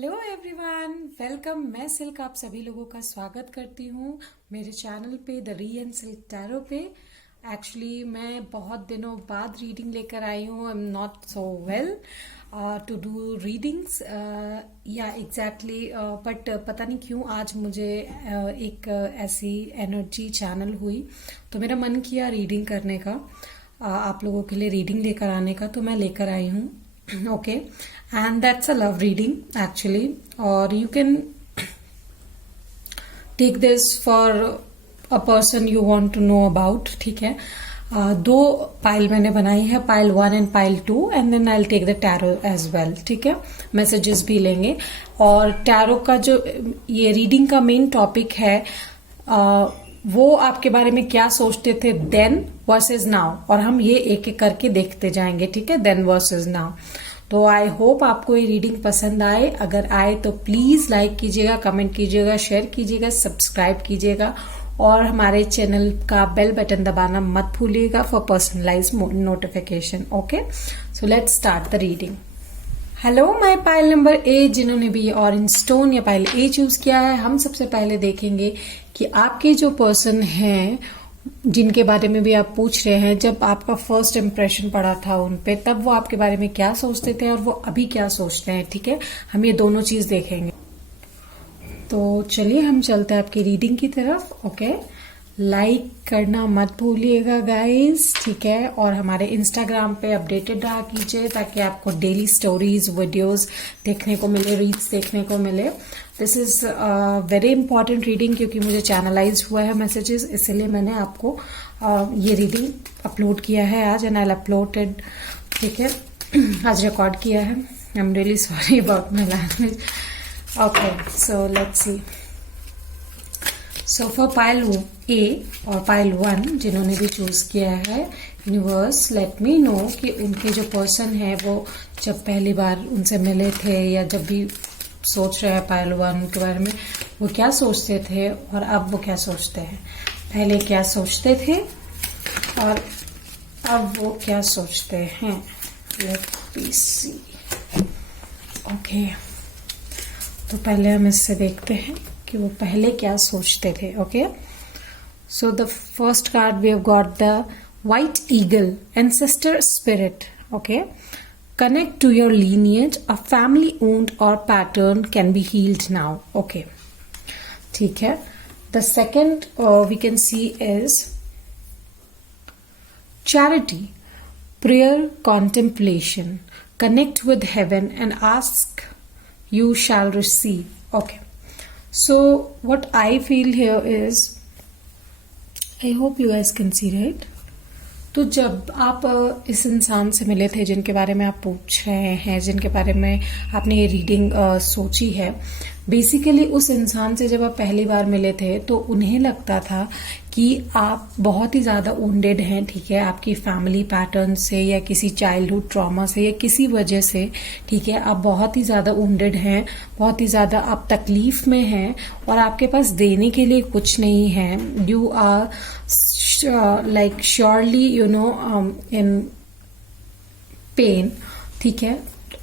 Hello everyone, welcome. मैं silk आप सभी लोगों का स्वागत करती हूँ मेरे चैनल पे the Ree and Silk tarot पे। एक्चुअली मैं बहुत दिनों बाद रीडिंग लेकर आई हूँ। I am not so well to do readings या एग्जैक्टली, बट पता नहीं क्यों आज मुझे एक ऐसी एनर्जी चैनल हुई तो मेरा मन किया रीडिंग करने का, आप लोगों के लिए रीडिंग लेकर आने का, तो मैं लेकर आई हूँ। Okay, and that's a love reading actually, or you can take this for a person you want to know about. ठीक है, दो पाइल मैंने बनाई है, pile 1 and pile 2, and then I will take the tarot as well. ठीक है, messages भी लेंगे। और टैरो का जो ये रीडिंग का मेन टॉपिक है, वो आपके बारे में क्या सोचते थे देन वर्सेस नाउ, और हम ये एक एक करके देखते जाएंगे। ठीक है, देन वर्सेस नाउ। तो आई होप आपको ये रीडिंग पसंद आए। अगर आए तो प्लीज लाइक कीजिएगा, कमेंट कीजिएगा, शेयर कीजिएगा, सब्सक्राइब कीजिएगा और हमारे चैनल का बेल बटन दबाना मत भूलिएगा for personalize notification. Okay, so let's start the reading. Hello my pile number A, जिन्होंने भी ये ऑरेंज स्टोन या पाइल ए चूज किया है, हम सबसे पहले देखेंगे कि आपके जो पर्सन हैं जिनके बारे में भी आप पूछ रहे हैं, जब आपका फर्स्ट इम्प्रेशन पड़ा था उन पे, तब वो आपके बारे में क्या सोचते थे और वो अभी क्या सोचते हैं। ठीक है, हम ये दोनों चीज देखेंगे। तो चलिए हम चलते हैं आपकी रीडिंग की तरफ। ओके, लाइक करना मत भूलिएगा गाइस। ठीक है, और हमारे इंस्टाग्राम पे अपडेटेड रहा कीजिए ताकि आपको डेली स्टोरीज, वीडियोस देखने को मिले, रीड्स देखने को मिले। This is very important reading क्योंकि मुझे चैनलाइज हुआ है मैसेजेस, इसलिए मैंने आपको ये रीडिंग अपलोड किया है आज, एंड आई अपलोडेड। ठीक है, आज रिकॉर्ड किया है। I am really sorry about my language. Okay, so let's see. So for pile A और पाइल 1 जिन्होंने भी चूज किया है, यूनिवर्स लेट मी नो कि उनके जो पर्सन है वो जब पहली बार उनसे मिले थे या जब भी सोच रहे हैं पाइल 1 के बारे में, वो क्या सोचते थे और अब वो क्या सोचते हैं। पहले क्या सोचते थे और अब वो क्या सोचते हैं। लेट मी सी। ओके, तो पहले हम इससे देखते हैं कि वो पहले क्या सोचते थे। Okay, so the first card we have got the white eagle, ancestor spirit. Okay, connect to your lineage, a family owned or pattern can be healed now. Okay, ठीक है। The second we can see is charity, prayer, contemplation. Connect with heaven and ask, you shall receive. Okay, so what I feel here is, I hope you guys can see, right? तो जब आप इस इंसान से मिले थे जिनके बारे में आप पूछ रहे हैं, जिनके बारे में आपने ये रीडिंग सोची है, बेसिकली उस इंसान से जब आप पहली बार मिले थे तो उन्हें लगता था कि आप बहुत ही ज़्यादा वुंडेड हैं। ठीक है, आपकी फैमिली पैटर्न से या किसी चाइल्डहुड ट्रॉमा से या किसी वजह से, ठीक है, आप बहुत ही ज़्यादा वुंडेड हैं, बहुत ही ज़्यादा आप तकलीफ में हैं और आपके पास देने के लिए कुछ नहीं है। You are like surely you know in pain. ठीक है,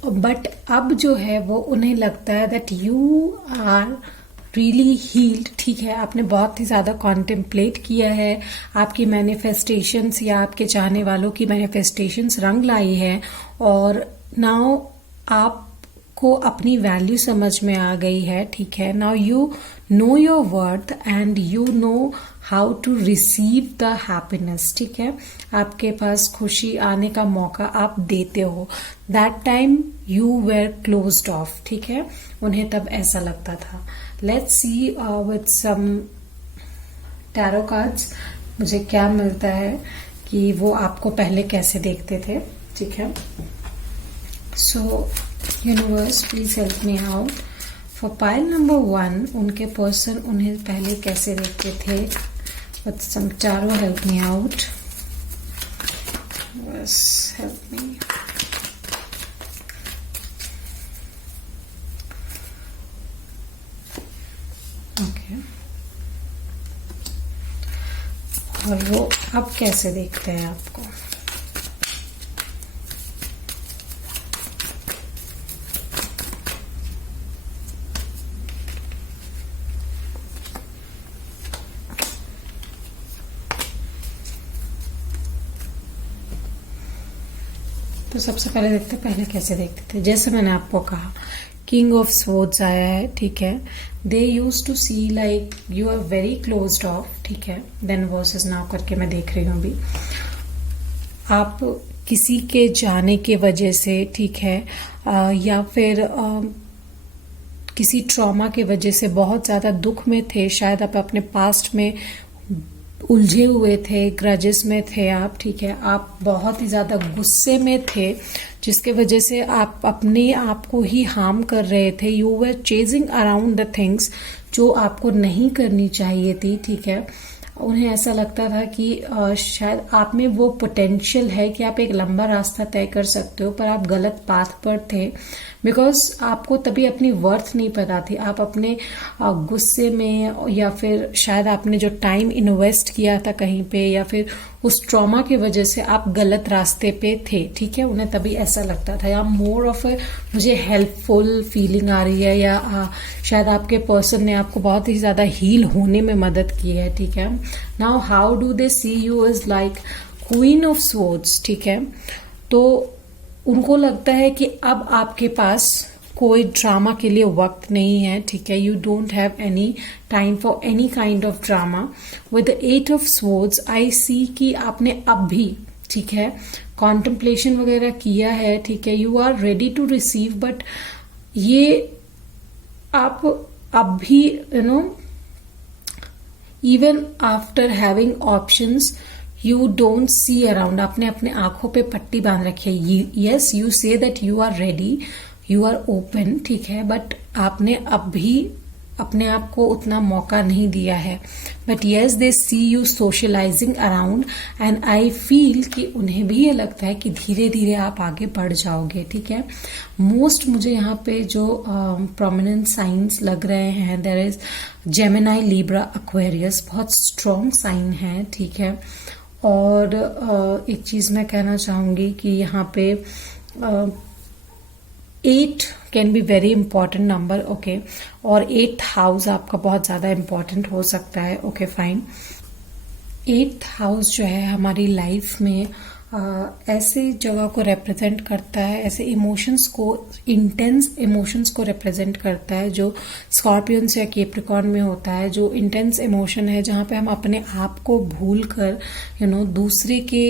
बट अब जो है वो उन्हें लगता है that you are really healed. ठीक है, आपने बहुत ही ज्यादा कॉन्टेम्पलेट किया है, आपकी मैनिफेस्टेशंस या आपके चाहने वालों की मैनिफेस्टेशंस रंग लाई है और नाउ आपको अपनी वैल्यू समझ में आ गई है। ठीक है, now you know your worth and you know how to receive the happiness. ठीक है, आपके पास खुशी आने का मौका आप देते हो। That time you were closed off. ठीक है, उन्हें तब ऐसा लगता था। Let's see with some tarot cards मुझे क्या मिलता है कि वो आपको पहले कैसे देखते थे। ठीक है, सो universe please help me out. For pile number 1 उनके पर्सन उन्हें पहले कैसे देखते थे। With some tarot, help me out. Yes, help me. Okay. और वो अब कैसे देखते हैं आपको। तो सबसे पहले देखते हैं पहले कैसे देखते थे। जैसे मैंने आपको कहा किंग ऑफ स्वॉर्ड्स आया है, ठीक है। They used to see like you are very closed off, ठीक है। देन वर्सेस नाउ करके मैं देख रही हूँ अभी। आप किसी के जाने के वजह से, ठीक है, या फिर किसी ट्रॉमा के वजह से बहुत ज्यादा दुख में थे। शायद आप अपने पास्ट में उलझे हुए थे, ग्रजेस में थे आप, ठीक है। आप बहुत ही ज्यादा गुस्से में थे, जिसके वजह से आप अपने आप को ही हार्म कर रहे थे। You were chasing around the things जो आपको नहीं करनी चाहिए थी, ठीक है। उन्हें ऐसा लगता था कि शायद आप में वो पोटेंशियल है कि आप एक लंबा रास्ता तय कर सकते हो, पर आप गलत पाथ पर थे। बिकॉज आपको तभी अपनी वर्थ नहीं पता थी। आप अपने गुस्से में, या फिर शायद आपने जो टाइम इन्वेस्ट किया था कहीं पे, या फिर उस ट्रॉमा की वजह से आप गलत रास्ते पे थे, ठीक है। उन्हें तभी ऐसा लगता था। या मोर ऑफ ए मुझे हेल्पफुल फीलिंग आ रही है, या शायद आपके पर्सन ने आपको बहुत ही ज्यादा हील होने में मदद की है, ठीक है। Now how do they see you is like queen of swords, ठीक है। तो उनको लगता है कि अब आपके पास कोई ड्रामा के लिए वक्त नहीं है, ठीक है। You don't have any time for any kind of drama. With the 8 of swords I see कि आपने अब भी, ठीक है, कॉन्टेम्पलेशन वगैरह किया है, ठीक है। You are ready to receive, but ये आप अब भी even after having options you don't see around. आपने अपने आंखों पे पट्टी बांध रखी है। Yes, you say that you are ready, you are open, ठीक है, बट आपने अब भी अपने आप को उतना मौका नहीं दिया है। But yes, they see you socializing around, and I feel कि उन्हें भी ये लगता है कि धीरे धीरे आप आगे बढ़ जाओगे, ठीक है। मोस्ट मुझे यहाँ पे जो प्रोमिनेंट साइंस लग रहे हैं, there is Gemini, Libra, Aquarius, बहुत स्ट्रॉन्ग साइन है, ठीक है। और एक चीज मैं कहना चाहूंगी कि यहाँ पे 8 can be very important number, okay. और 8th हाउस आपका बहुत ज्यादा इंपॉर्टेंट हो सकता है, ओके फाइन। 8th हाउस जो है हमारी लाइफ में ऐसे जगह को रिप्रेजेंट करता है, ऐसे इमोशंस को, इंटेंस इमोशंस को रिप्रेजेंट करता है, जो स्कॉर्पियंस या कैप्रिकॉर्न में होता है। जो इंटेंस इमोशन है जहां पे हम अपने आप को भूल कर दूसरे के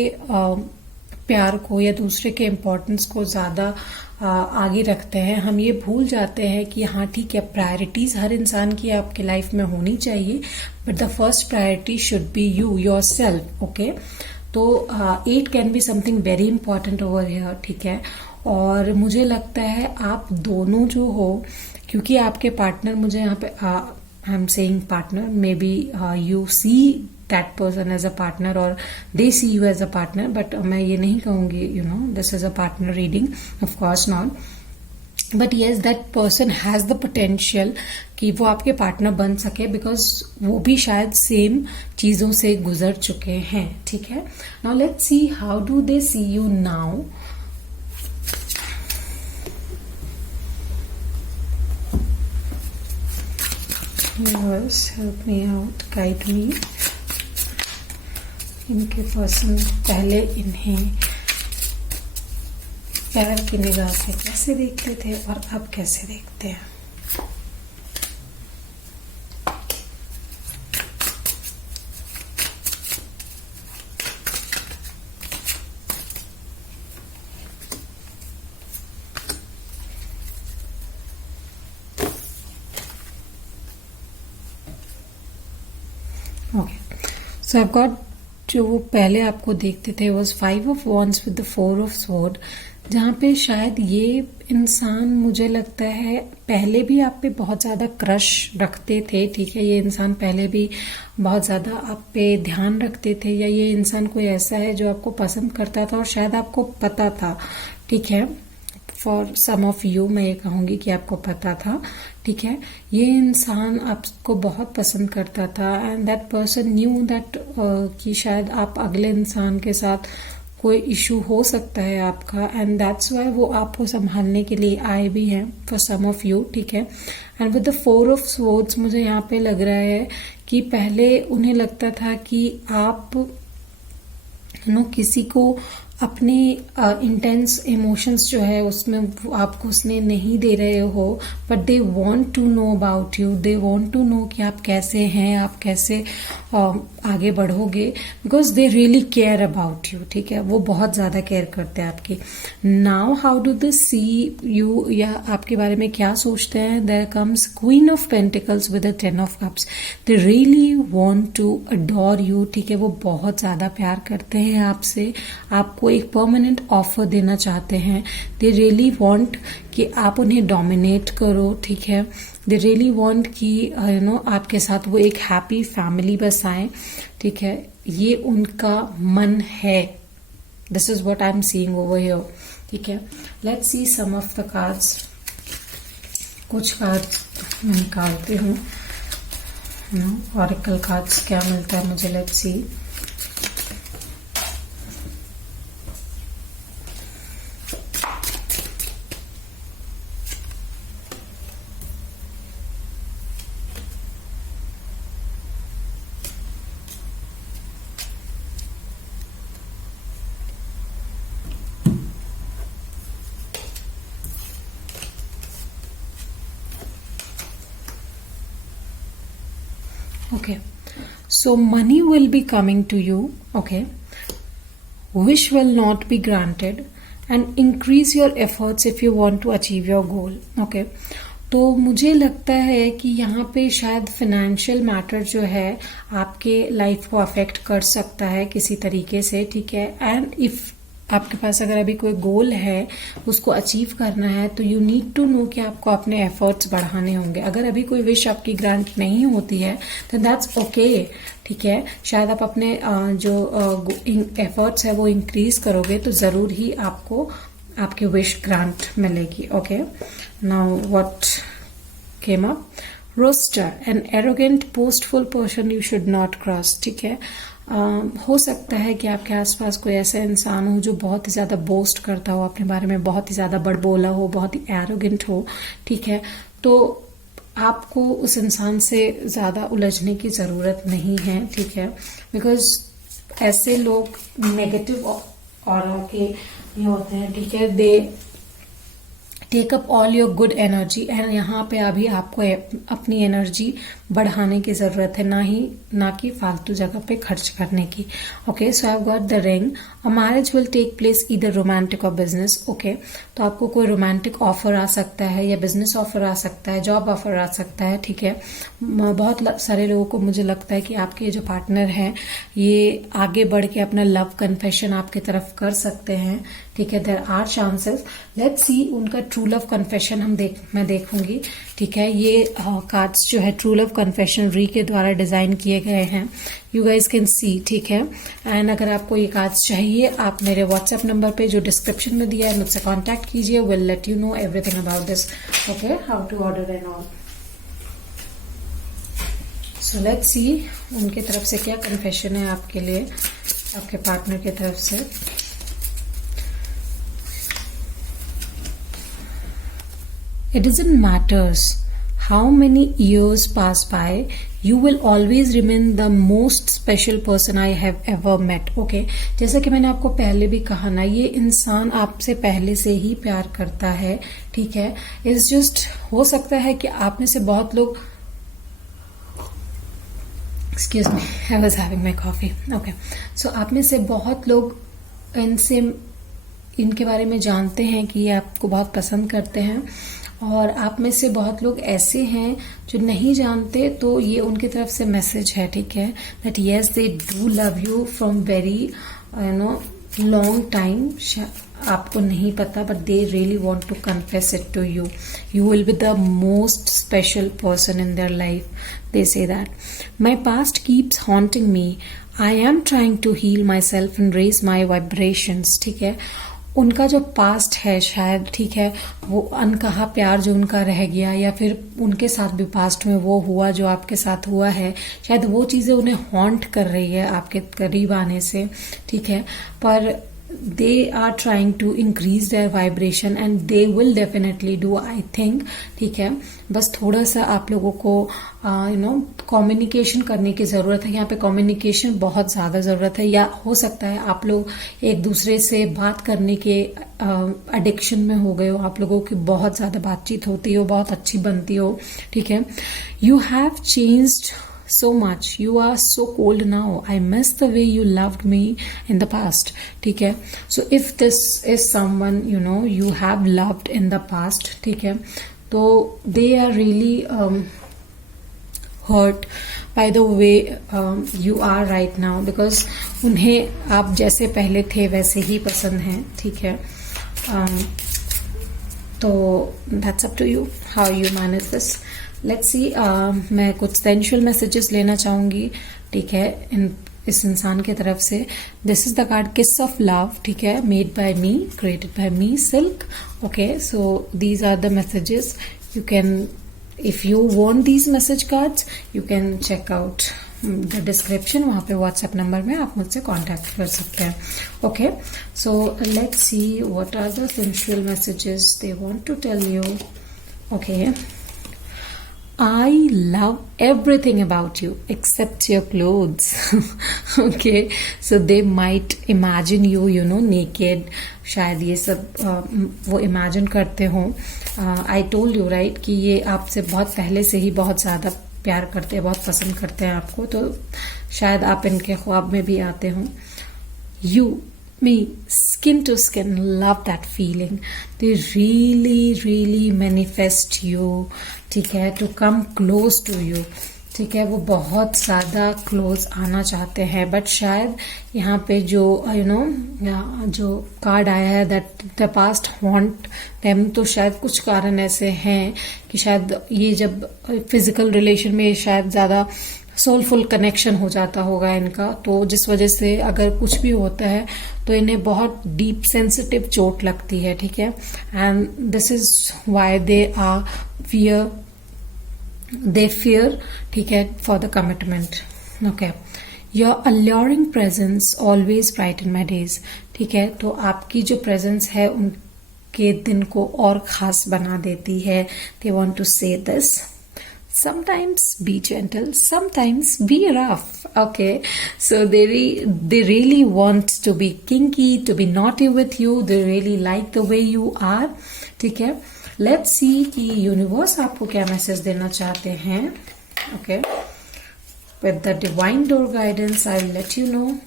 प्यार को या दूसरे के इम्पोर्टेंस को ज्यादा आगे रखते हैं। हम ये भूल जाते हैं कि हाँ ठीक है, प्रायोरिटीज हर इंसान की आपके लाइफ में होनी चाहिए, but the first priority should be you, your self, okay. तो 8 can be something very important over here, ठीक है। और मुझे लगता है आप दोनों जो हो, क्योंकि आपके पार्टनर, मुझे यहाँ पे I am saying partner, maybe you see that person as a partner और they see you as a partner, but मैं ये नहीं कहूंगी this is a partner reading, of course not. But yes, that person has the potential कि वो आपके partner बन सके, बिकॉज वो भी शायद सेम चीजों से गुजर चुके हैं, ठीक है। Now let's see how do they see you now. Universe, help me out, guide me. इनके पर्सन पहले इन्हें प्यार की निगाह से कैसे देखते थे और अब कैसे देखते हैं। ओके, सो आई गॉट, जो वो पहले आपको देखते थे was 5 of wands with the 4 of sword, जहाँ पे शायद ये इंसान, मुझे लगता है पहले भी आप पे बहुत ज्यादा क्रश रखते थे, ठीक है। ये इंसान पहले भी बहुत ज्यादा आप पे ध्यान रखते थे, या ये इंसान कोई ऐसा है जो आपको पसंद करता था और शायद आपको पता था, ठीक है। फॉर सम ऑफ यू मैं ये कहूंगी कि आपको पता था, ठीक है। ये इंसान आपको बहुत पसंद करता था, and that person knew that कि शायद आप अगले इंसान के साथ कोई इशू हो सकता है आपका, एंड दैट्स वाई वो आपको संभालने के लिए आए भी हैं फॉर सम ऑफ यू, ठीक है। And with the 4 of swords मुझे यहाँ पे लग रहा है कि पहले उन्हें लगता था कि आप किसी को अपने इंटेंस इमोशंस जो है उसमें आपको उसने नहीं दे रहे हो, but they want to know about you, they want to know कि आप कैसे हैं, आप कैसे आगे बढ़ोगे, because they really care about you, ठीक है, वो बहुत ज्यादा केयर करते हैं आपकी। Now how do they see you, या आपके बारे में क्या सोचते हैं? There comes queen of pentacles with a 10 of cups, they really want to adore you, ठीक है, वो बहुत ज्यादा प्यार करते हैं आपसे, आपको एक परमानेंट ऑफर देना चाहते हैं। दे रियली वांट कि आप उन्हें डोमिनेट करो, ठीक है, दे रियली वांट कि यू नो आपके साथ वो एक हैप्पी फैमिली बसाएं, ठीक है, ये उनका मन है। This is what I am seeing over here, ठीक है। Let's see some of the cards, कुछ कार्ड्स मैं निकालती हूँ, ऑरेकल कार्ड्स क्या मिलता है मुझे, let's see. Okay, so money will be coming to you, okay, wish will not be granted, and increase your efforts if you want to achieve your goal, okay। तो मुझे लगता है कि यहाँ पे शायद फाइनेंशियल मैटर जो है आपके लाइफ को अफेक्ट कर सकता है किसी तरीके से, ठीक है। एंड इफ आपके पास अगर अभी कोई गोल है उसको अचीव करना है, तो यू नीड टू नो कि आपको अपने एफर्ट्स बढ़ाने होंगे। अगर अभी कोई विश आपकी ग्रांट नहीं होती है तो दैट्स ओके, ठीक है। शायद आप अपने जो एफर्ट्स है वो इंक्रीज करोगे तो जरूर ही आपको आपकी विश ग्रांट मिलेगी, okay. Now what came up, rooster, an arrogant boastful person you should not cross, ठीक है। हो सकता है कि आपके आसपास कोई ऐसा इंसान हो जो बहुत ही ज्यादा बोस्ट करता हो अपने बारे में, बहुत ही ज्यादा बड़बोला हो, बहुत ही एरोगेंट हो, ठीक है। तो आपको उस इंसान से ज्यादा उलझने की जरूरत नहीं है, ठीक है, बिकॉज ऐसे लोग नेगेटिव ऑरा के ये होते हैं, ठीक है। They take up all your good energy, and यहाँ पे अभी आपको अपनी एनर्जी बढ़ाने की जरूरत है, ना कि फालतू जगह पे खर्च करने की, okay. So I have got the ring, a marriage will take place either romantic or business, okay. तो आपको कोई रोमांटिक ऑफर आ सकता है, या बिजनेस ऑफर आ सकता है, जॉब ऑफर आ सकता है, ठीक है। बहुत सारे लोगों को मुझे लगता है कि आपके जो पार्टनर हैं ये आगे बढ़ के अपना लव कन्फेशन आपकी तरफ कर सकते हैं, ठीक है। There are chances, let's see उनका ट्रू लव कन्फेशन मैं देखूंगी, ठीक है। ये कार्ड्स जो है ट्रू लव कन्फेशन री के द्वारा डिजाइन किए गए हैं, यू गाइज कैन सी, ठीक है। एंड अगर आपको ये कार्ड्स चाहिए आप मेरे व्हाट्सएप नंबर पे जो डिस्क्रिप्शन में दिया है मुझसे कांटेक्ट कीजिए, will let you know everything about this, okay, how to order and all. So let's see उनकी तरफ से क्या कन्फेशन है आपके लिए, आपके पार्टनर की तरफ से। It doesn't matters how many years pass by, you will always remain the most special person I have ever met, okay। जैसा कि मैंने आपको पहले भी कहा ना, ये इंसान आपसे पहले से ही प्यार करता है, ठीक है। It's just हो सकता है कि आप में से बहुत लोग, excuse me, I was having my coffee, okay। So आप में से बहुत लोग इनके बारे में जानते हैं कि ये आपको बहुत पसंद करते हैं, और आप में से बहुत लोग ऐसे हैं जो नहीं जानते, तो ये उनकी तरफ से मैसेज है, ठीक है, that yes they do love you from very long time. आपको नहीं पता, but they really want to confess it to you, you will be the most special person in their life, they say that. My past keeps haunting me, I am trying to heal myself and raise my vibrations, ठीक है। उनका जो past है शायद, ठीक है, वो अनकहा प्यार जो उनका रह गया, या फिर उनके साथ भी पास्ट में वो हुआ जो आपके साथ हुआ है, शायद वो चीजें उन्हें हॉन्ट कर रही है आपके करीब आने से, ठीक है। पर they are trying to increase their vibration and they will definitely do, I think. ठीक है, बस थोड़ा सा आप लोगों को कम्युनिकेशन करने की जरूरत है. यहाँ पे कम्युनिकेशन बहुत ज्यादा जरूरत है, या हो सकता है आप लोग एक दूसरे से बात करने के एडिक्शन में हो गए हो, आप लोगों की बहुत ज्यादा बातचीत होती हो, बहुत अच्छी बनती हो. ठीक है, you have changed so much, you are so cold now, I miss the way you loved me in the past. ठीक है, so if this is someone you have loved in the past, ठीक है, तो they are really hurt by the way you are right now, because उन्हें आप जैसे पहले थे वैसे ही पसंद हैं. ठीक है, तो that's up to you how you manage this. Let's see, मैं कुछ सेंशुअल मैसेजेस लेना चाहूंगी. ठीक है, इस इंसान की तरफ से. This is the card kiss of love. ठीक है, made by me, created by me, Silk. Okay, so these are the messages. You can, if you want these message cards, you can check out the description. वहां पे WhatsApp number में आप मुझसे contact कर सकते हैं. Okay, so let's see what are the sensual messages they want to tell you. Okay, I love everything about you except your clothes. Okay, so they might imagine you naked. शायद ये सब वो imagine करते हो. I told you right कि ये आपसे बहुत पहले से ही बहुत ज्यादा प्यार करते हैं, बहुत पसंद करते हैं आपको, तो शायद आप इनके ख्वाब में भी आते हो. You, me, skin to skin, love that feeling. They really manifest you. ठीक है, to come close to you. ठीक है, वो बहुत ज्यादा क्लोज आना चाहते हैं, बट शायद यहाँ पे जो जो कार्ड आया है that the past haunt them, तो शायद कुछ कारण ऐसे हैं कि शायद ये जब फिजिकल रिलेशन में शायद ज्यादा सोलफुल कनेक्शन हो जाता होगा इनका, तो जिस वजह से अगर कुछ भी होता है तो इन्हें बहुत डीप सेंसिटिव चोट लगती है. ठीक है, and this is why they are fear. ठीक है, for the commitment. Okay, your alluring presence always brighten my days. ठीक है, तो आपकी जो प्रेजेंस है उनके दिन को और खास बना देती है. दे वॉन्ट टू से this. Sometimes be gentle, sometimes be rough. Okay, so they really want to be kinky, to be naughty with you. They really like the way you are. ठीक है, let's see कि universe आपको क्या message देना चाहते हैं. Okay, with the divine door guidance, I'll let you know.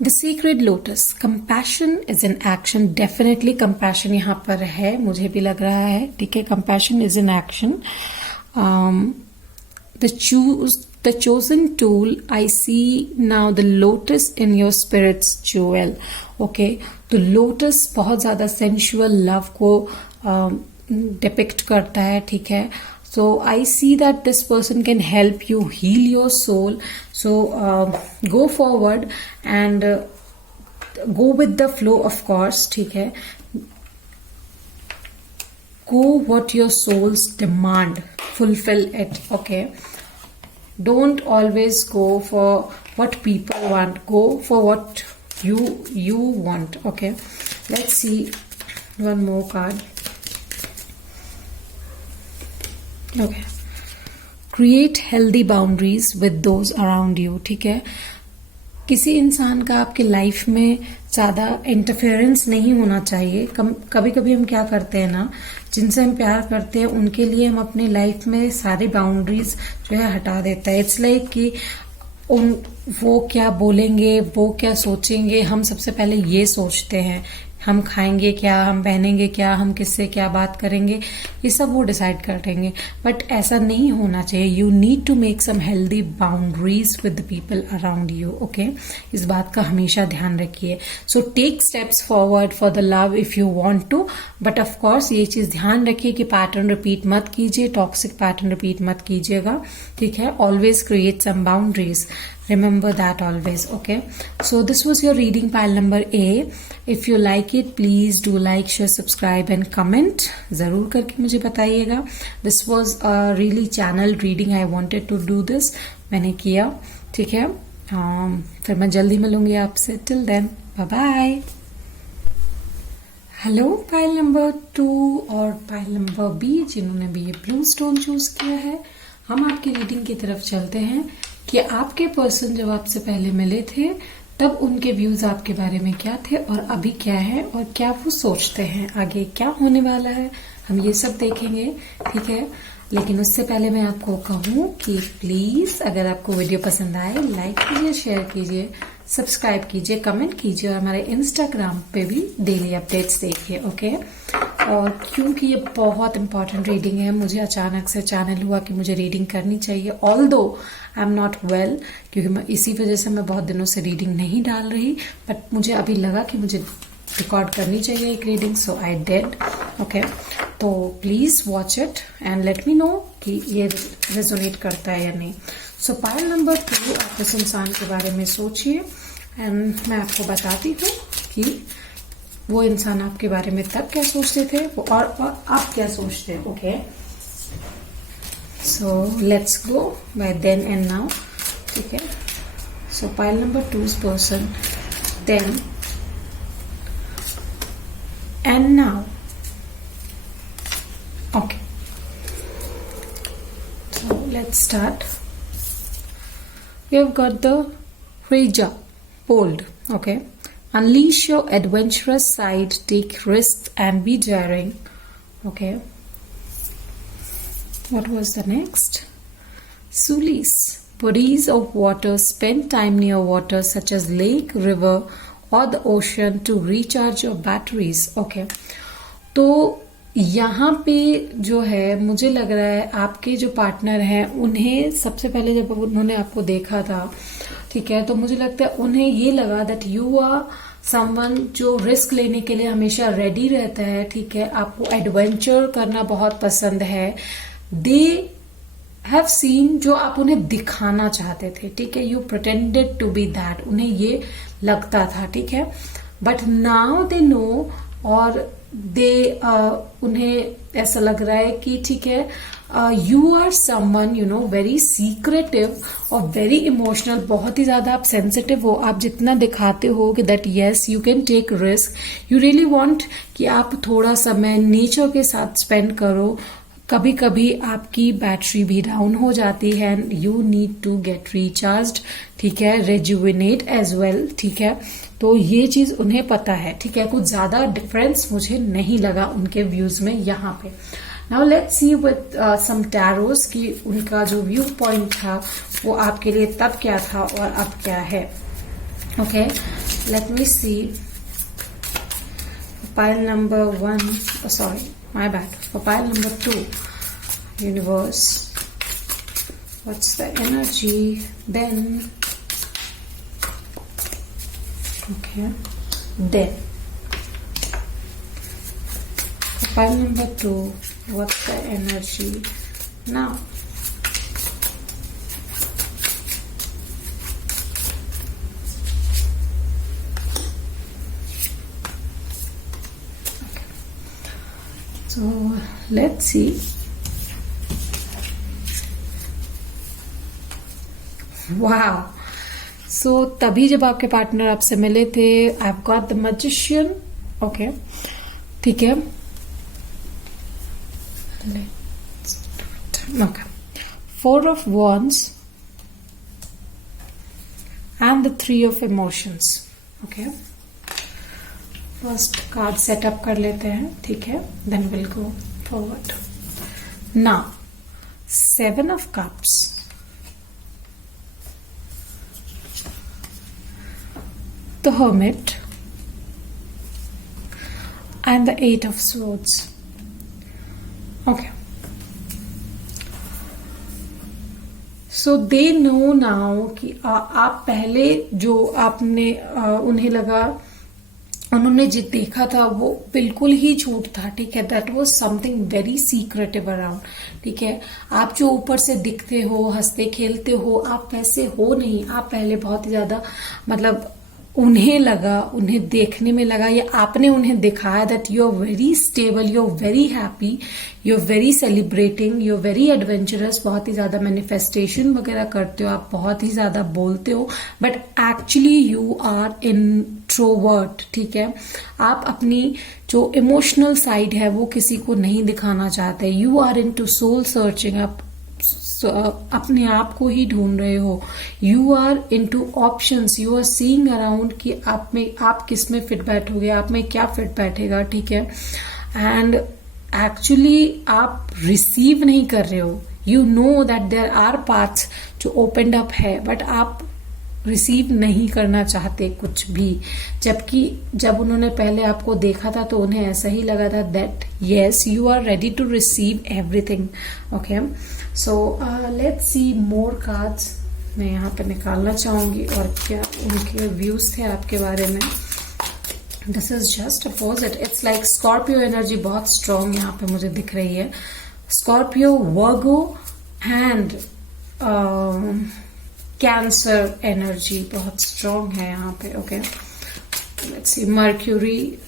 The Sacred Lotus, compassion is in action. Definitely compassion यहाँ पर है, मुझे भी लग रहा है. ठीक है, compassion is in action. The chosen tool, I see now the lotus in your spirit's jewel. Okay, तो lotus बहुत ज्यादा sensual love को depict करता है. ठीक है, so I see that this person can help you heal your soul. So go forward and go with the flow, of course. ठीक है, go what your souls demand, fulfill it. Okay, don't always go for what people want, go for what you want. Okay, let's see one more card. Okay, create healthy boundaries with those around you. ठीक है, किसी इंसान का आपके life में ज्यादा interference नहीं होना चाहिए. कभी कभी हम क्या करते हैं ना, जिनसे हम प्यार करते हैं उनके लिए हम अपनी लाइफ में सारी बाउंड्रीज जो है हटा देता है. इट्स लाइक कि वो क्या बोलेंगे, वो क्या सोचेंगे, हम सबसे पहले ये सोचते हैं. हम खाएंगे क्या, हम पहनेंगे क्या, हम किससे क्या बात करेंगे, ये सब वो डिसाइड कर लेंगे. बट ऐसा नहीं होना चाहिए. You need to make some healthy boundaries with the people around you. Okay, इस बात का हमेशा ध्यान रखिए. So take steps forward for the love if you want to, but of course ये चीज ध्यान रखिए कि पैटर्न रिपीट मत कीजिए, टॉक्सिक पैटर्न रिपीट मत कीजिएगा. ठीक है, always create some boundaries. Remember that always. Okay, so this was your reading pile number A. If you like it, please do like, share, subscribe and comment. जरूर करके मुझे बताइएगा. This was a really channeled reading. I wanted to do this. मैंने किया. ठीक है. फिर मैं जल्दी मिलूंगी आपसे. Till then, bye bye. Hello pile number 2 और पाइल नंबर B जिन्होंने भी ये ब्लू स्टोन चूज किया है. हम आपकी रीडिंग की तरफ चलते हैं कि आपके पर्सन जब आपसे पहले मिले थे तब उनके व्यूज आपके बारे में क्या थे और अभी क्या है और क्या वो सोचते हैं, आगे क्या होने वाला है, हम ये सब देखेंगे. ठीक है, लेकिन उससे पहले मैं आपको कहूँ कि प्लीज अगर आपको वीडियो पसंद आए लाइक कीजिए, शेयर कीजिए, सब्सक्राइब कीजिए, कमेंट कीजिए और हमारे इंस्टाग्राम पे भी डेली अपडेट्स देखिए. ओके, और क्योंकि ये बहुत इंपॉर्टेंट रीडिंग है, मुझे अचानक से चैनल हुआ कि मुझे रीडिंग करनी चाहिए. Although I am not well, क्योंकि मैं इसी वजह से मैं बहुत दिनों से रीडिंग नहीं डाल रही, बट मुझे अभी लगा कि मुझे रिकॉर्ड करनी चाहिए एक reading, so I did. Okay, तो please watch it and let me know कि ये रेजोनेट करता है या नहीं. सो पाइल नंबर 2, आप इस इंसान के बारे में सोचिए एंड मैं आपको बताती हूँ कि वो इंसान आपके बारे में तब क्या सोचते थे और आप क्या सोचते हैं. Okay, so let's go by then and now. ठीक है, so pile number 2's person, then and now. Okay, so let's start. You've got the Raja, bold. Okay, unleash your adventurous side, take risks and be daring. Okay, what was the next? Sulis, bodies of water, spend time near water such as lake, river or the ocean to recharge your batteries. Okay, तो यहाँ पे जो है मुझे लग रहा है आपके जो पार्टनर हैं उन्हें सबसे पहले जब उन्होंने आपको देखा था, ठीक है, तो मुझे लगता है उन्हें ये लगा दैट यू आर समवन जो रिस्क लेने के लिए हमेशा रेडी रहता है. ठीक है, आपको एडवेंचर करना बहुत पसंद है. दे हैव सीन, जो आप उन्हें दिखाना चाहते थे. ठीक है, you pretended to be that, उन्हें ये लगता था. ठीक है, बट नाउ दे नो और उन्हें ऐसा लग रहा है कि ठीक है, you are someone you know very secretive और वेरी इमोशनल. बहुत ही ज्यादा आप सेंसिटिव हो. आप जितना दिखाते हो कि that yes you can take risk, you really want कि आप थोड़ा समय नेचर के साथ स्पेंड करो. कभी कभी आपकी बैटरी भी डाउन हो जाती है, you need to get recharged. ठीक है, रेजुविनेट एज वेल. ठीक है, तो ये चीज उन्हें पता है. ठीक है, कुछ ज्यादा डिफरेंस मुझे नहीं लगा उनके व्यूज में यहाँ पे. Now let's see with some tarots कि उनका जो व्यू पॉइंट था वो आपके लिए तब क्या था और अब क्या है. Okay, let me see pile number 1, sorry my bad, for pile number 2, universe, what's the energy then? Okay, then for pile number 2, what's the energy now? So let's see. Wow. So तभी जब आपके partner आपसे मिले थे, I've got the magician. Okay. ठीक है. Let's do it. Okay. 4 of Wands and the 3 of Emotions. Okay. First card setup कर लेते हैं. ठीक है, then will go forward. Now 7 of Cups, the Hermit and the 8 of Swords. Okay, so they know now कि आप पहले जो आपने उन्हें लगा उन्होंने जो देखा था वो बिल्कुल ही झूठ था, ठीक है। That was something very secretive around, ठीक है। आप जो ऊपर से दिखते हो, हंसते खेलते हो, आप वैसे हो नहीं। आप पहले बहुत ही ज्यादा मतलब उन्हें देखने में लगा, या आपने उन्हें दिखाया that you are very stable, you are very happy, you are very celebrating, you are very adventurous, बहुत ही ज्यादा मैनिफेस्टेशन वगैरह करते हो, आप बहुत ही ज्यादा बोलते हो, but actually you are introvert, ठीक है। आप अपनी जो इमोशनल साइड है वो किसी को नहीं दिखाना चाहते। You are into soul searching, आप अपने आप को ही ढूंढ रहे हो। You are into options, you are seeing around कि आप किस में फिट बैठोगे, आप में क्या फिट बैठेगा, ठीक है। एंड एक्चुअली आप रिसीव नहीं कर रहे हो। You know that there are paths जो ओपनड अप है, बट आप रिसीव नहीं करना चाहते कुछ भी। जबकि जब उन्होंने पहले आपको देखा था तो उन्हें ऐसा ही लगा था that yes you are ready to receive everything. Okay, so let's see more cards मैं यहाँ पे निकालना चाहूंगी और क्या उनके व्यूज थे आपके बारे में। This is just opposite, it's like Scorpio energy बहुत स्ट्रांग यहाँ पे मुझे दिख रही है। Scorpio, Virgo and cancer energy बहुत स्ट्रांग है यहाँ पे। Okay, let's see mercury,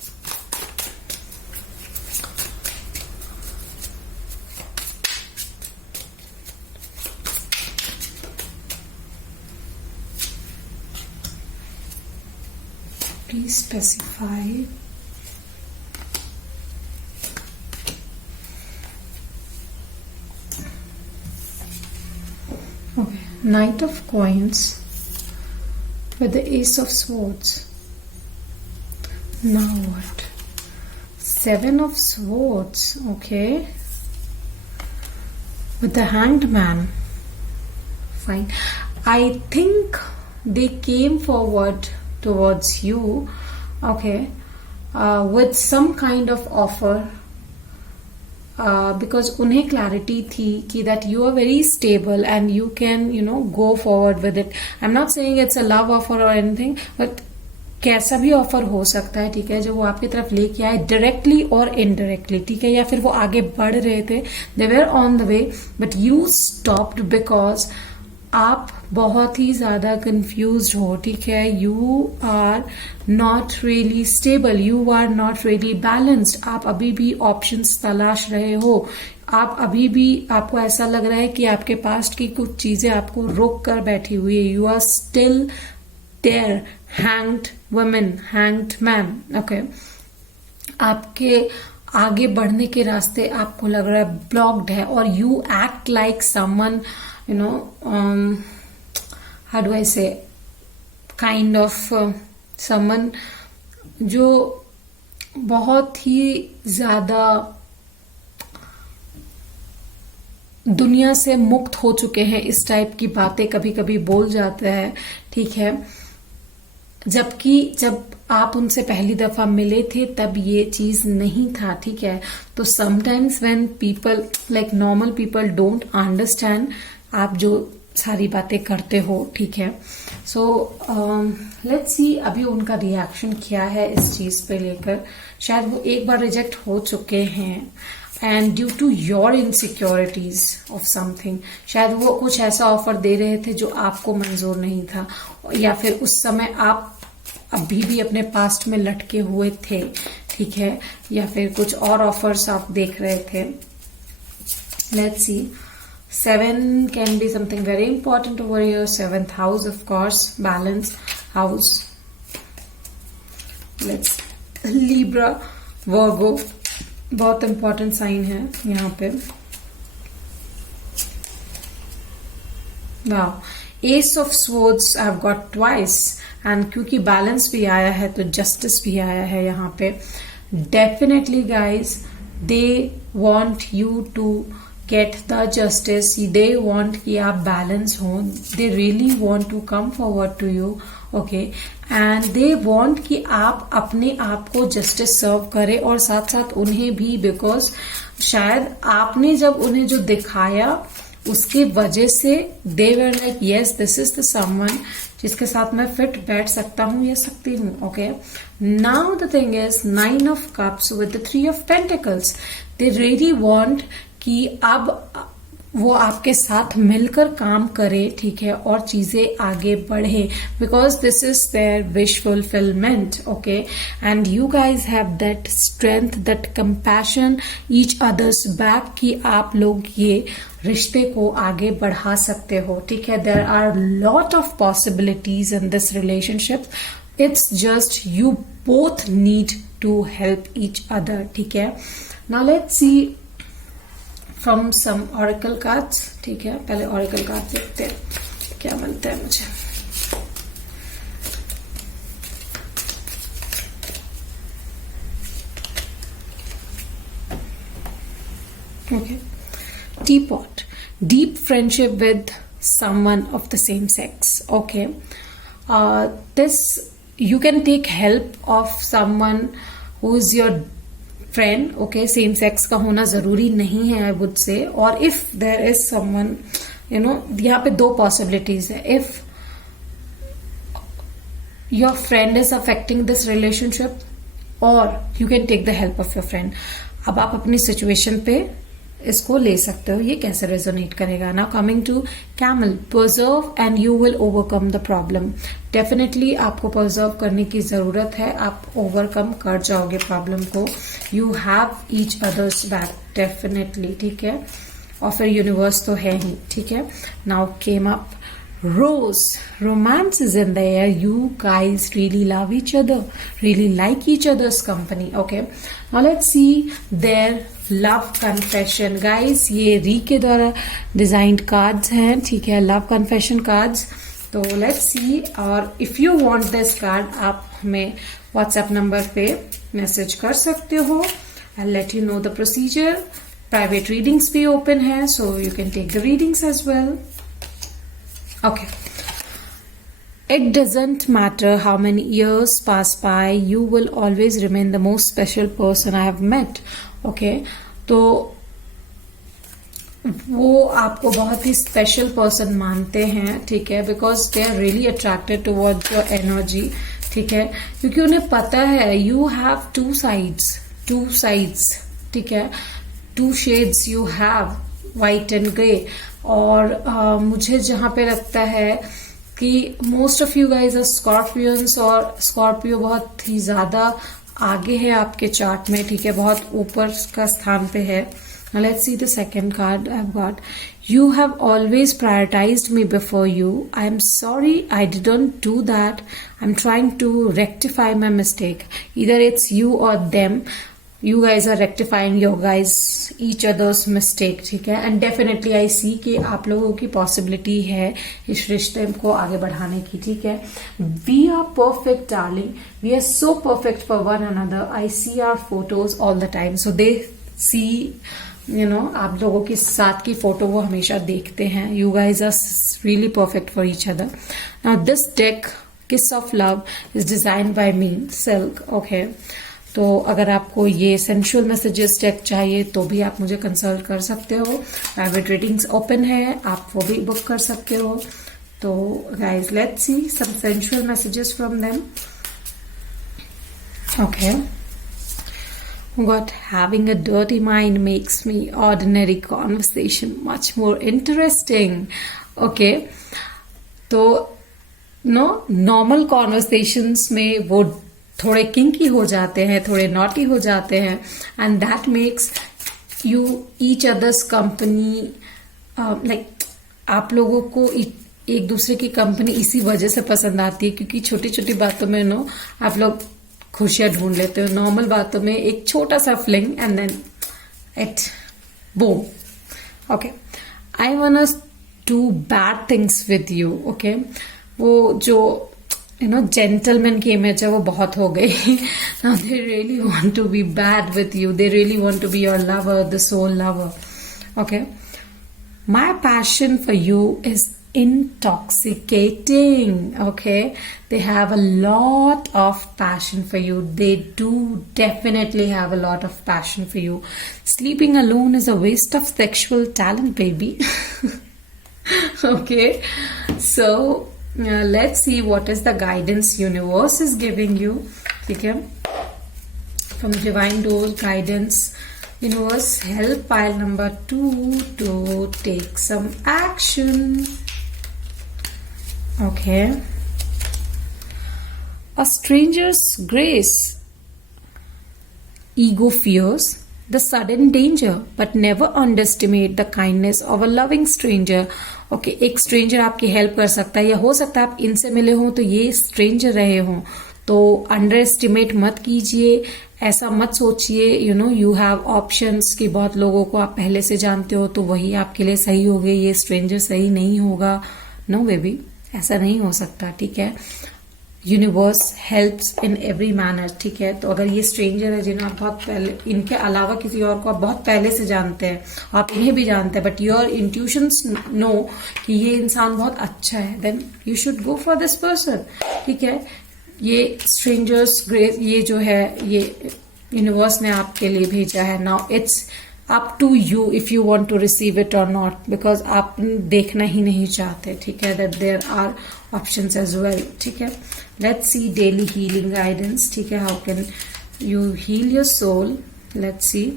please specify. Okay, Knight of Coins with the Ace of Swords. Now what? Seven of Swords. Okay, with the Hanged Man. Fine. I think they came forward towards you, okay, with some kind of offer, because उन्हें clarity थी कि that you are very stable and you can go forward with it. I'm not saying it's a love offer or anything, but कैसा भी offer हो सकता है, ठीक है, जो वो आपकी तरफ लेके आए डायरेक्टली और इनडायरेक्टली, ठीक है, या फिर वो आगे बढ़ रहे थे, they were on the way but you stopped because आप बहुत ही ज्यादा कंफ्यूज हो, ठीक है। You are not really stable, you are not really balanced, आप अभी भी ऑप्शंस तलाश रहे हो, आप अभी भी आपको ऐसा लग रहा है कि आपके पास्ट की कुछ चीजें आपको रोक कर बैठी हुई है। You are still there, hanged women, hanged man, okay. आपके आगे बढ़ने के रास्ते आपको लग रहा है ब्लॉक्ड है, और you act like someone how do I say, kind of someone जो बहुत ही ज्यादा दुनिया से मुक्त हो चुके हैं, इस टाइप की बातें कभी कभी बोल जाते हैं, ठीक है। जबकि जब आप उनसे पहली दफा मिले थे तब ये चीज नहीं था, ठीक है। तो sometimes when people like normal people don't understand आप जो सारी बातें करते हो, ठीक है। सो लेट्स सी अभी उनका रिएक्शन क्या है इस चीज पे लेकर। शायद वो एक बार रिजेक्ट हो चुके हैं and due to your insecurities of something, शायद वो कुछ ऐसा ऑफर दे रहे थे जो आपको मंजूर नहीं था, या फिर उस समय आप अभी भी अपने पास्ट में लटके हुए थे, ठीक है, या फिर कुछ और ऑफर्स आप देख रहे थे। Let's see, 7 can be something very important over here. 7th house, of course, balance house. Let's Libra, Virgo, बहुत important sign है यहाँ पे। Wow, Ace of Swords I've got twice, and क्योंकि balance भी आया है तो justice भी आया है यहाँ पे। Definitely guys, they want you to get the justice, they want कि आप balance हो, they really want to come forward to you, okay, and they want कि आप अपने आप को justice serve करें और साथ साथ उन्हें भी, because शायद आपने जब उन्हें जो दिखाया उसके वजह से they were like yes this is the someone जिसके साथ मैं फिट बैठ सकता हूँ या सकती हूँ, okay. Now the thing is, 9 of cups with the 3 of pentacles. They really want कि अब वो आपके साथ मिलकर काम करे, ठीक है, और चीजें आगे बढ़े, because this is their wish fulfilment. Okay, and you guys have that strength, that compassion, each others back, कि आप लोग ये रिश्ते को आगे बढ़ा सकते हो. ठीक है, there are lot of possibilities in this relationship. It's just you both need to help each other. ठीक है, now let's see from some oracle cards. ठीक है, पहले ऑरेकल कार्ड देखते हैं क्या मिलता है मुझे. Okay, teapot, deep friendship with someone of the same sex. Okay, this you can take help of someone who is your friend. Okay, same sex का होना जरूरी नहीं है, I would say. और if there is someone, you know, यहाँ पे दो possibilities है. If your friend is affecting this relationship, or you can take the help of your friend. अब आप अपनी सिचुएशन पे इसको ले सकते हो, ये कैसे रेजोनेट करेगा. Now coming to camel, persevere and you will overcome the problem. Definitely आपको पर्जर्व करने की जरूरत है, आप ओवरकम कर जाओगे प्रॉब्लम को. You have each others back definitely. ठीक है, और फिर यूनिवर्स तो है ही. ठीक है, now came up Rose, romance is in there. You guys really love each other, really like each other's company. Okay, now let's see their love confession. Guys, ये री के द्वारा डिजाइंड कार्ड्स हैं. ठीक है, लव कन्फेशन कार्ड्स. तो let's see. और if you want this card, आप हमें व्हाट्सएप नंबर पे मैसेज कर सकते हो. I let you know the procedure. Private readings भी ओपन है, so you can take the readings as well. Okay. It doesn't matter how many years pass by, you will always remain the most special person I have met. Okay. तो वो आपको बहुत ही special person मानते हैं. ठीक है, because they are really attracted towards your energy. ठीक है, क्योंकि उन्हें पता है यू हैव टू साइड्स. ठीक है, two shades you have, white and grey. और मुझे जहां पे लगता है कि most of you guys are scorpions, और स्कॉर्पियो बहुत ही ज्यादा आगे है आपके चार्ट में. ठीक है, बहुत ऊपर का स्थान पे है. Let's see the second card I have got. You have always prioritized me before you. I am sorry I didn't do that. I'm trying to rectify my mistake. Either it's you or them. You guys are rectifying your guys each other's mistake. ठीक है, and definitely I see कि आप लोगों की possibility है इस रिश्ते को आगे बढ़ाने की. ठीक है, we are perfect darling. We are so perfect for one another. I see our photos all the time. So they see, you know, आप लोगों के साथ की फोटो वो हमेशा देखते हैं. You guys are really perfect for each other. Now this deck, Kiss of Love, is designed by me, Silk. Okay. तो अगर आपको ये सेंशुअल मैसेजेस डेक चाहिए तो भी आप मुझे कंसल्ट कर सकते हो. प्राइवेट रीडिंग्स ओपन है, आप वो भी बुक कर सकते हो. तो guys let's see some sensual messages from them. Okay, got having a dirty mind makes me ordinary conversation much more interesting. Okay, तो नो नॉर्मल कॉन्वर्सेशंस में वो थोड़े किंकी हो जाते हैं, थोड़े नॉटी हो जाते हैं, and that makes you each others company. Like आप लोगों को एक दूसरे की कंपनी इसी वजह से पसंद आती है क्योंकि छोटी छोटी बातों में नो आप लोग खुशियां ढूंढ लेते हो. नॉर्मल बातों में एक छोटा सा fling and then it boom. Okay, I want to do bad things with you. Okay, वो जो जेंटलमैन की इमेज है वो बहुत हो गई. Now they really want to be bad with you. They really want to be your lover, the soul lover. Okay. My passion for you is intoxicating. Okay. They have a lot of passion for you. They do definitely have a lot of passion for you. Sleeping alone is a waste of sexual talent, baby. Okay. So let's see what is the guidance universe is giving you ठीक है. From divine dose guidance, universe help pile number 2 to take some action. Okay. A stranger's grace. Ego fears the sudden danger, but never underestimate the kindness of a loving stranger. Okay, एक stranger आपकी help कर सकता है, या हो सकता है आप इनसे मिले हो तो ये stranger रहे हो, तो अंडर एस्टिमेट मत कीजिए, ऐसा मत सोचिए. यू हैव ऑप्शंस कि बहुत लोगों को आप पहले से जानते हो तो वही आपके लिए सही होंगे, ये स्ट्रेंजर सही नहीं होगा. नो बेबी, ऐसा नहीं हो सकता. ठीक है. Universe helps in every manner. ठीक है. तो अगर ये स्ट्रेंजर है जिन्हें आप बहुत पहले, इनके अलावा किसी और को आप बहुत पहले से जानते हैं, आप इन्हें भी जानते हैं, बट योर इंट्यूशंस नो कि ये इंसान बहुत अच्छा है, then you should go for this person. ठीक है. ये स्ट्रेंजर्स ग्रेस, ये जो है ये यूनिवर्स ने आपके लिए भेजा है. Now it's up to you if you want to receive it और नॉट, बिकॉज आप देखना ही नहीं चाहते. ठीक है. That there are options as well. ठीक है. Let's see daily healing guidance. ठीक है. How can you heal your soul? Let's see.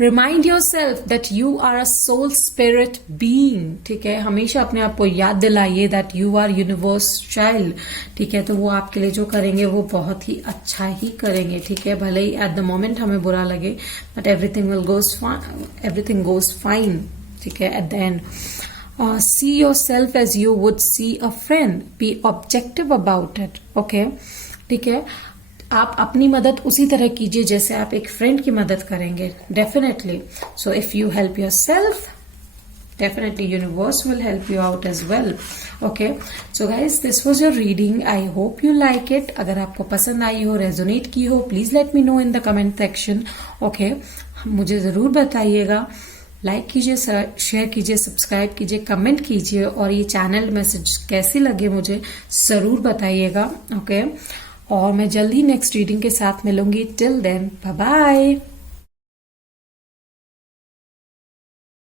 Remind yourself that you are a soul spirit being. ठीक है. हमेशा अपने आप को याद दिलाइए that you are universe child. ठीक है. तो वो आपके लिए जो करेंगे वो बहुत ही अच्छा ही करेंगे. ठीक है. भले ही एट द मोमेंट हमें बुरा लगे, बट एवरीथिंग गोज फाइन. ठीक है. At the end see yourself as you would see a friend. Be objective about it. Okay. ठीक है. आप अपनी मदद उसी तरह कीजिए जैसे आप एक फ्रेंड की मदद करेंगे. Definitely. So if you help your self, definitely universe will help you out as well. Okay, so guys, this was your reading. I hope you like it. अगर आपको पसंद आई हो, रेजोनेट की हो, please let me no in the comment section. Okay, मुझे जरूर बताइएगा. Like कीजिए, शेयर कीजिए, सब्सक्राइब कीजिए, कमेंट कीजिए, और ये चैनल मैसेज कैसी लगे मुझे जरूर बताइएगा. ओके, और मैं जल्दी नेक्स्ट रीडिंग के साथ मिलूंगी. Till then, bye bye.